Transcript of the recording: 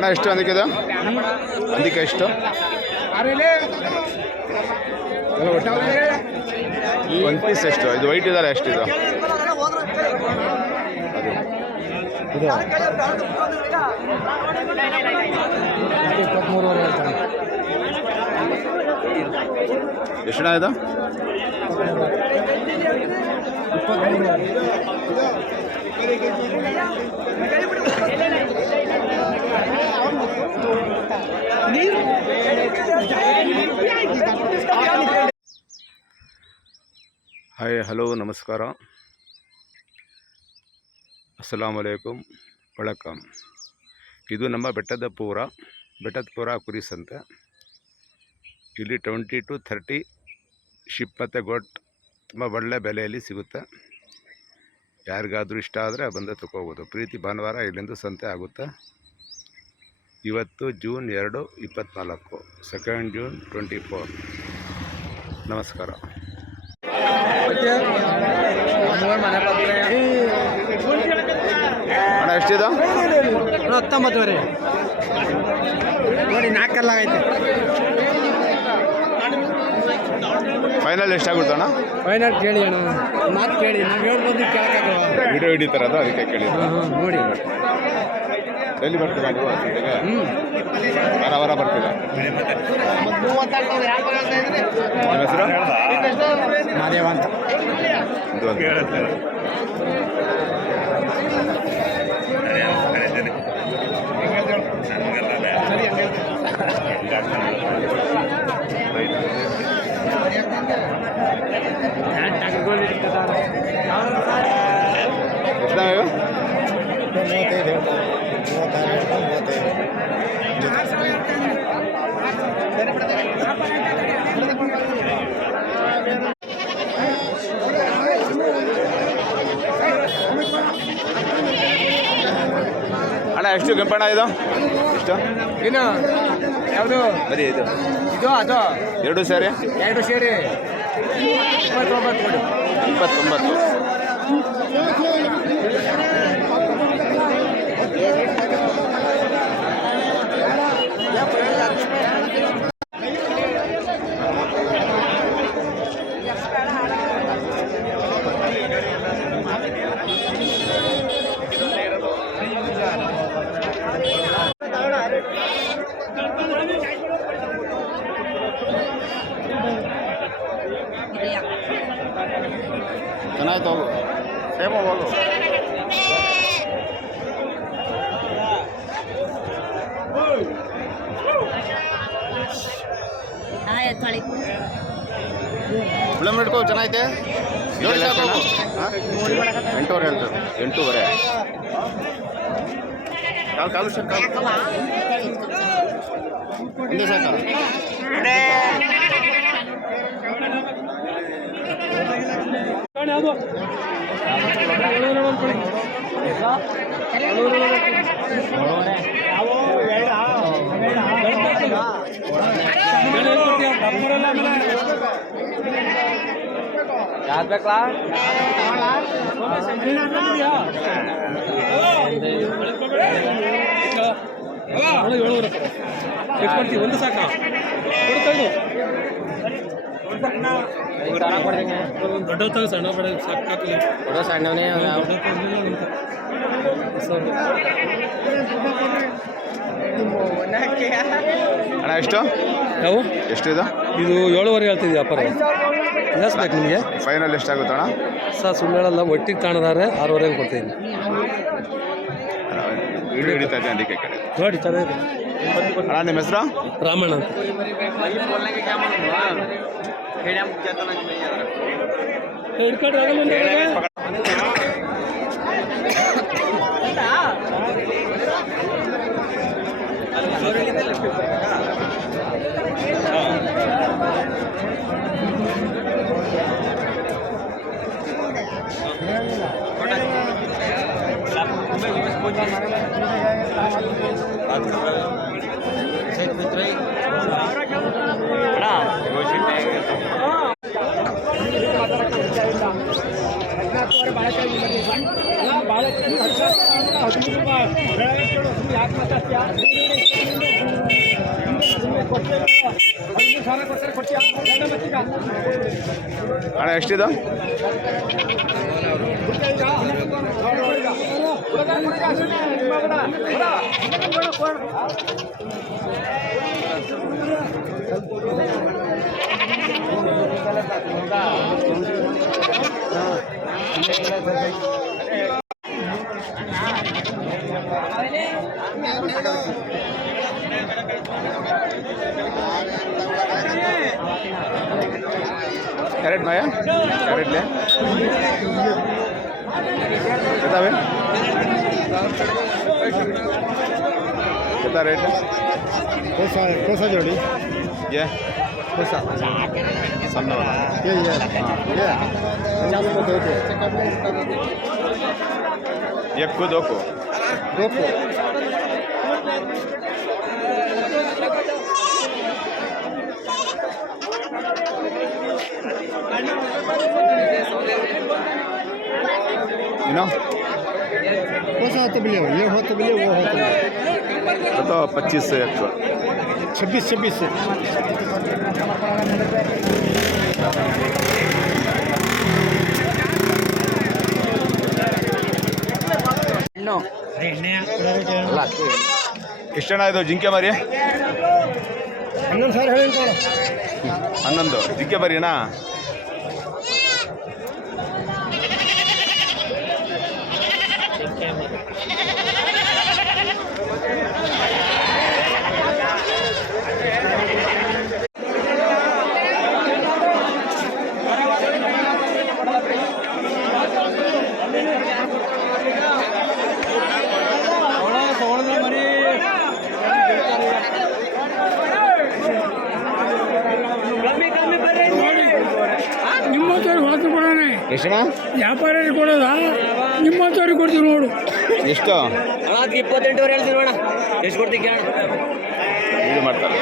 ಅಣ್ಣ ಎಷ್ಟು ಅಂದಿಕೆ ಇದು ಅಂದಿಕೆ ಎಷ್ಟು ಒಂದು ಪೀಸ್ ಎಷ್ಟು ಇದು ವೈಟ್ ಇದ್ದಾರೆ ಎಷ್ಟಿದು ಎಷ್ಟು ಇದು ಹಾಯ್ ಹಲೋ ನಮಸ್ಕಾರ ಅಸ್ಸಲಾಮು ಅಲೈಕುಮ್ ವಳಕಮ್. ಇದು ನಮ್ಮ ಬೆಟ್ಟದ ಪೂರ ಕುರಿ ಸಂತೆ. ಇಲ್ಲಿ 20 to 30 ಶಿಪ್ ಮತ್ತು ಗೋಟ್ ತುಂಬ ಒಳ್ಳೆ ಬೆಲೆಯಲ್ಲಿ ಸಿಗುತ್ತೆ. ಯಾರಿಗಾದರೂ ಇಷ್ಟ ಆದರೆ ಬಂದು ತಗೋಬೋದು. ಪ್ರೀತಿ ಭಾನುವಾರ ಇಲ್ಲಿಂದ ಸಂತೆ ಆಗುತ್ತೆ. ಇವತ್ತು ಜೂನ್ 2, 24, 2nd June 24. ನಮಸ್ಕಾರ. ಅಣ್ಣ ಎಷ್ಟಿದೆ? 19 ನೋಡಿ 4 ಆಗೈತೆ. ಫೈನಲ್ ಎಷ್ಟಾಗುತ್ತೆ ಅಣ್ಣ? ಫೈನಲ್ ಕೇಳಿ ಅಣ್ಣ, ಮಾತು ಕೇಳಿ. ನಾವು ಹೇಳ್ಬೋದು ಕೇಳಕ್ಕಾಗಲ್ಲ. ವಿಡಿಯೋ ಹಿಡಿತಾರದು ಅದಕ್ಕೆ ಕೇಳಿ. ನೋಡಿ ಎಲ್ಲಿ ಬರ್ತೀರಾ ನೀವು? ವಾರ ಬರ್ತೀರಾ? ನಿಮ್ಮ ಹೆಸರು? ಮಾದೇವ ಅಂತ. ಅಣ್ಣ ಎಷ್ಟು ಕೆಂಪಣ್ಣ ಇದು ಎಷ್ಟು? ಏನು ಯಾವುದು? ಬರೀ ಇದು ಅದು ಎರಡು ಸೇರಿ 29. ಚೆನ್ನಾಯ್ತು ಹೋಗು, ಸೇಮ್ ಹೋಗು. ಫಿಲಮ್ ಇಟ್ಕೋ, ಚೆನ್ನಾಗೈತೆ. 8 ಹೇಳ್ತಾರೆ, 8.5. ಕಾಲು ಸರ್ ಹಿಂದೆ ಸಾಕ. ಯಾರು ಬೇಕಲ್ಲ? ಒಂದು ಸಾಕ ದೊಡ್ಡ ಸಣ್ಣ ಬಡ ಸಾಕಾಗ್ಲಿ. ಸಣ್ಣವನೇ ಅಣ್ಣ ಎಷ್ಟು? ಯಾವ ಎಷ್ಟಿದೆ? ಇದು 7.5 ಹೇಳ್ತಿದ್ವಿ ವ್ಯಾಪಾರ. ಜಾಸ್ತಿ ಬೇಕು ನಿಮಗೆ? ಫೈನಲ್ ಎಷ್ಟಾಗುತ್ತೆ ಅಣ್ಣ? ಸರ್ ಸುಳ್ಳು ಹೇಳಲ್ಲ, ಒಟ್ಟಿಗೆ ತಾಣದಾರೆ 6.5 ಕೊಡ್ತೀನಿ. ವಿಡಿಯೋ ಹಿಡಿತಾ ಇದೆ ಅದಕ್ಕೆ ಕೇಳಿ. ನೋಡಿ ಚೆನ್ನಾಗಿದೆ. ಅಣ್ಣ ನಿಮ್ಮ ಹೆಸರು? ರಾಮಣ್ಣ ಅಂತ. ಭಾಳ ಅಣ್ಣ ಎಷ್ಟಿದು? कैरेट में कैरेट ले कितना है कितना रेट है कौन सा जोड़ी ये कौन सा सामने वाला ये 50 को दो एक को दो को इनो कौन सा तो बिलियो ये हो तो बिलियो वो हो तो 25 से 26 से ಎಷ್ಟು ಜನ ಇದು ಜಿಂಕೆ ಮರಿ? 11 ಸಾವಿರ ಹೇಳಿ 11 ಜಿಂಕೆ ಮರಿನಾ? ನಿಮ್ಮಂಥವ್ರಿಗೆ ಹೊತ್ತು ಕೊಡೋಣ ಎಷ್ಟು ವ್ಯಾಪಾರರಿಗೆ ಕೊಡೋದ ನಿಮ್ಮಂಥವ್ರಿಗೆ ಕೊಡ್ತೀವಿ ನೋಡು ಎಷ್ಟು 28 ಹೇಳ್ತೀವಿ ನೋಡ ಎಷ್ಟು ಕೊಡ್ತೀವಿ ಇದು ಮಾಡ್ತಾರೆ